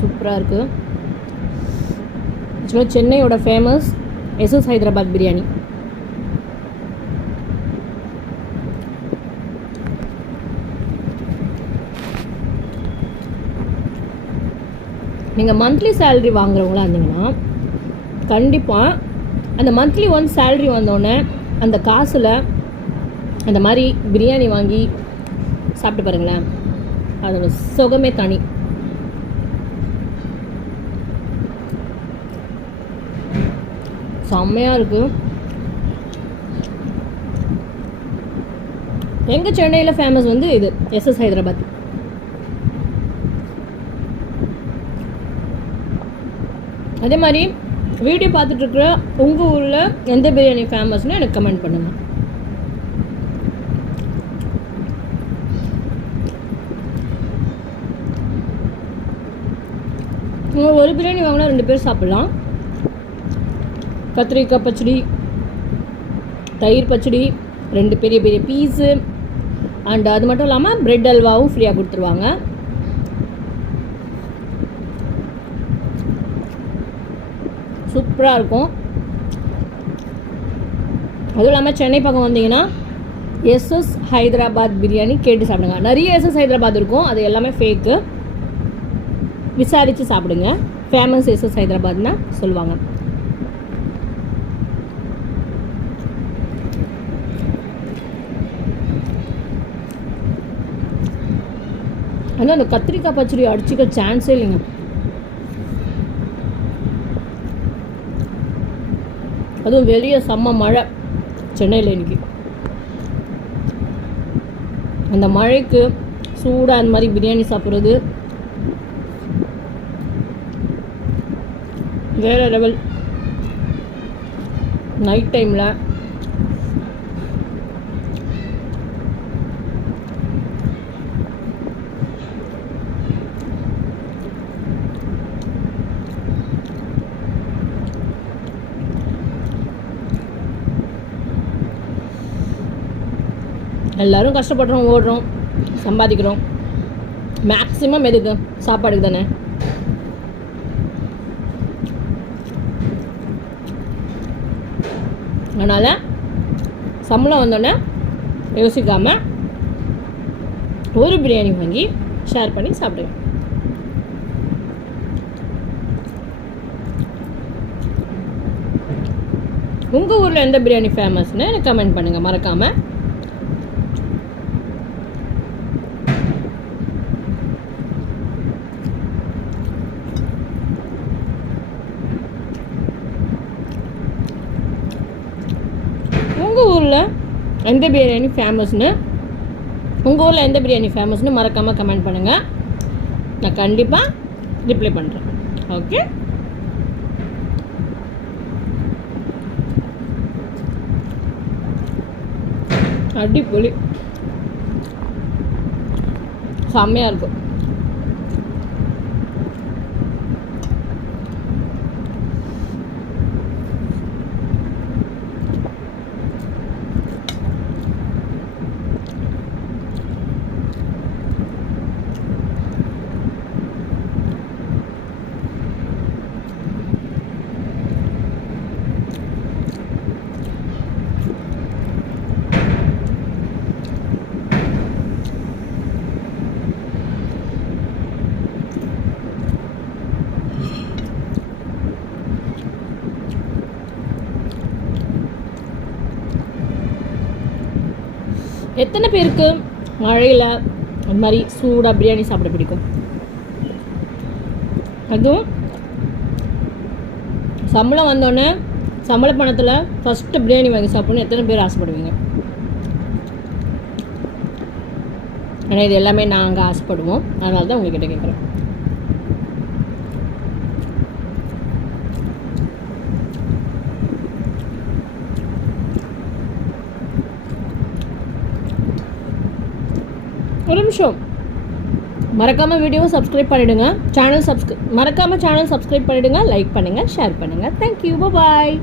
சூப்பராக இருக்குது. ஆக்சுவலாக சென்னையோட ஃபேமஸ் எஸ்எஸ் ஹைதராபாத் பிரியாணி. நீங்கள் மந்த்லி சேலரி வாங்குறவங்களா இருந்தீங்கன்னா கண்டிப்பாக அந்த மந்த்லி ஒன்ஸ் சேலரி வந்தோடனே அந்த காசில் அந்த மாதிரி பிரியாணி வாங்கி சாப்பிட்டு பாருங்களேன், அதோட சுகமே தனி. செம்மையாக இருக்குது. எங்கள் சென்னையில் ஃபேமஸ் வந்து இது எஸ்எஸ் ஹைதராபாத். அதே மாதிரி வீடியோ பார்த்துட்ருக்குற உங்கள் ஊரில் எந்த பிரியாணி ஃபேமஸ்னு எனக்கு கமெண்ட் பண்ணுங்கள். ஒரு பிரியாணி வாங்கினா 2 பேர் சாப்பிட்லாம். கத்திரிக்காய் பச்சடி, தயிர் பச்சடி, 2 பெரிய பெரிய பீஸு, அண்ட் அது மட்டும் இல்லாமல் ப்ரெட் அல்வாவும் ஃப்ரீயாக கொடுத்துருவாங்க. சூப்பராக இருக்கும். அதுவும் இல்லாமல் சென்னை பக்கம் வந்தீங்கன்னா எஸ்எஸ் ஹைதராபாத் பிரியாணி கேட்டு சாப்பிடுங்க. நிறைய எஸ்எஸ் ஹைதராபாத் இருக்கும், அது எல்லாமே ஃபேக்கு. விசாரித்து சாப்பிடுங்க. ஃபேமஸ் எஸ்எஸ் ஹைதராபாத்னா சொல்லுவாங்க. ஆனால் அந்த கத்திரிக்காய் பச்சடி அடிச்சிக்க சான்ஸே இல்லைங்க. அதுவும் வெளியே செம்ம மழை சென்னையில் இன்னைக்கு. அந்த மழைக்கு சூடாக அந்த மாதிரி பிரியாணி சாப்பிட்றது வேறு லெவல். நைட் டைமில் எல்லோரும் கஷ்டப்படுறோம், ஓடுறோம், சம்பாதிக்கிறோம். மேக்ஸிமம் எதுக்கு? சாப்பாடுக்கு தானே. அதனால் சம்பளம் வந்தோடனே யோசிக்காமல் ஒரு பிரியாணி வாங்கி ஷேர் பண்ணி சாப்பிடுங்க. உங்கள் ஊரில் எந்த பிரியாணி ஃபேமஸ்னு எனக்கு கமெண்ட் பண்ணுங்கள் மறக்காமல். உங்கள் ஊரில் எந்த பிரியாணி ஃபேமஸ்னு மறக்காமல் கமெண்ட் பண்ணுங்கள். நான் கண்டிப்பாக ரிப்ளை பண்ணுறேன். ஓகே, அடிப்பொலி, செம்மையாக இருக்கும். எத்தனை பேருக்கு மழையில் அந்த மாதிரி சூடாக பிரியாணி சாப்பிட பிடிக்கும்? அதுவும் சம்பளம் வந்தோடனே சம்பள பணத்தில் ஃபஸ்ட்டு பிரியாணி வாங்கி சாப்பிட்ணும் எத்தனை பேர் ஆசைப்படுவீங்க? ஆனால் இது எல்லாமே நாங்கள் ஆசைப்படுவோம். அதனால தான் உங்கள்கிட்ட கேட்குறேன். ஒரு நிமிஷம், மறக்காமல் வீடியோவை சப்ஸ்கிரைப் பண்ணிவிடுங்க. மறக்காமல் சேனல் சப்ஸ்கிரைப் பண்ணிவிடுங்க, லைக் பண்ணுங்கள், ஷேர் பண்ணுங்கள். தேங்க்யூ, பாய்.